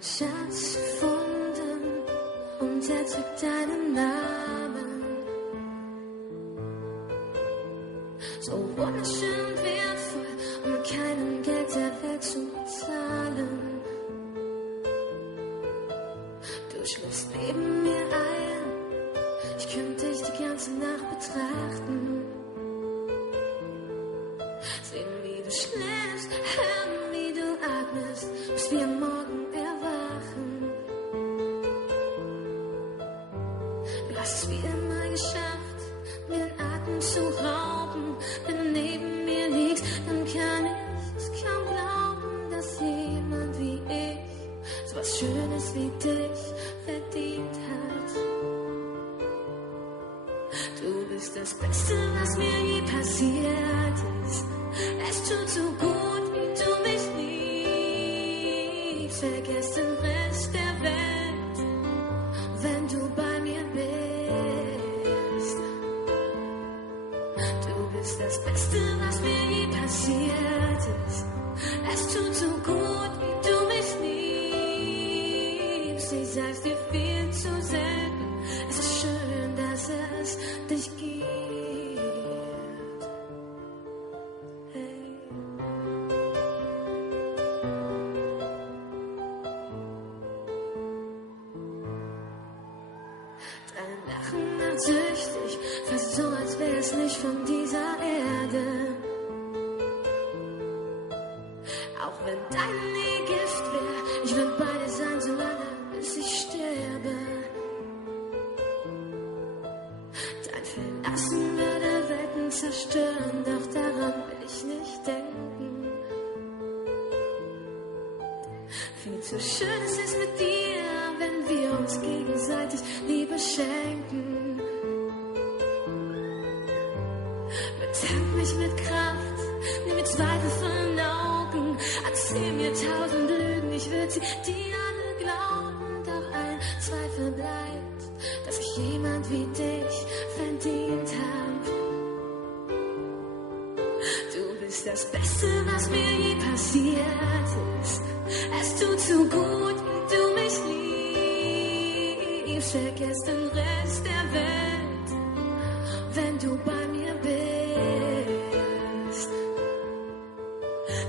Schatz gefunden und er trägt deinen Namen. So wunderschön und wertvoll, um mit keinem Geld der Welt zu bezahlen. Du schläfst neben mir ein, ich könnte dich die ganze Nacht betrachten. Sehen, wie du schläfst, hören, wie du atmest, bis wir am Morgen erwachen. Du hast es wie immer geschafft, mir den Atem zu rauben. Wenn du neben mir liegst, dann kann ich es kaum glauben, dass jemand wie ich so was Schönes wie dich verdient hat. Du bist das Beste, was mir je passiert ist. Es tut so gut, wie du mich liebst. Vergiss den Rest der Welt, wenn du bei mir bist. Du bist das Beste, was mir je passiert ist. Es tut so gut, wie du mich liebst. Ich sag's dir viel zu selten. Es ist schön, dass es dich gibt. Dein Lachen macht süchtig, fast so, als wäre es nicht von dieser Erde. Auch wenn deine Nähe Gift wäre, ich würde bei dir sein, solange bis ich sterbe. Dein Verlassen würde Welten zerstören, doch daran will ich nicht denken. Viel zu schön ist es mit dir, wenn wir uns gegenseitig Liebe schenken. Betank mich mit Kraft, nimm mir Zweifel von den Augen, erzähl mir 1000 Lügen, ich würde sie dir alle glauben. Doch ein Zweifel bleibt, dass ich jemand wie dich verdient hab. Du bist das Beste, was mir je passiert ist. Es tut so gut, wie du mich liebst. Vergiss den Rest der Welt, wenn du bei mir bist.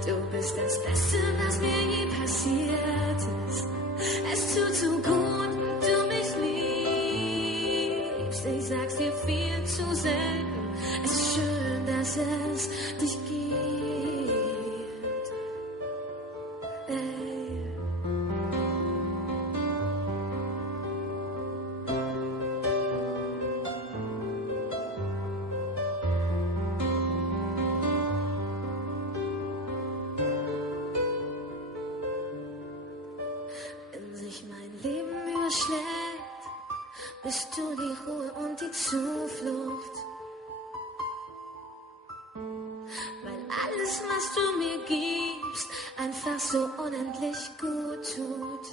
Du bist das Beste, was mir je passiert ist. Es tut so gut, wie du mich liebst. Ich sag's dir viel zu selten. Es ist schön, dass es dich gibt. Ey. Wenn sich mein Leben überschlägt, bist du die Ruhe und die Zuflucht. Weil alles, was du mir gibst, einfach so unendlich gut tut.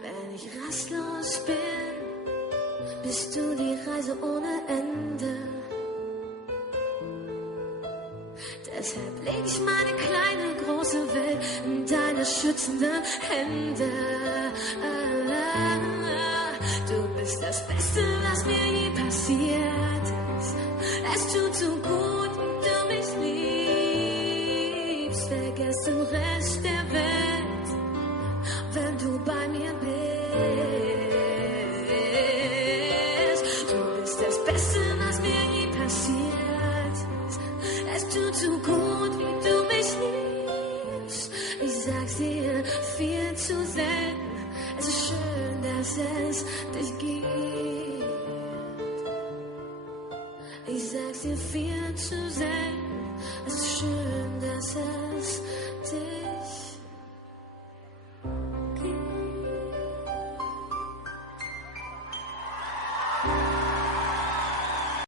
Wenn ich rastlos bin, bist du die Reise ohne Ende. Deshalb leg ich meine kleine, große Welt in deine schützenden Hände. Du bist das Beste, was mir je passiert ist. Es tut so gut, wie du mich liebst. Vergiss den Rest der Welt, wenn du bei mir bist. Du bist das Beste, was mir je passiert ist. Es tut so gut, wie du mich liebst. Ich sag's dir viel zu selten. Es ist schön, dass es dich gibt. Ich sag's dir viel zu selten. Es ist schön, dass es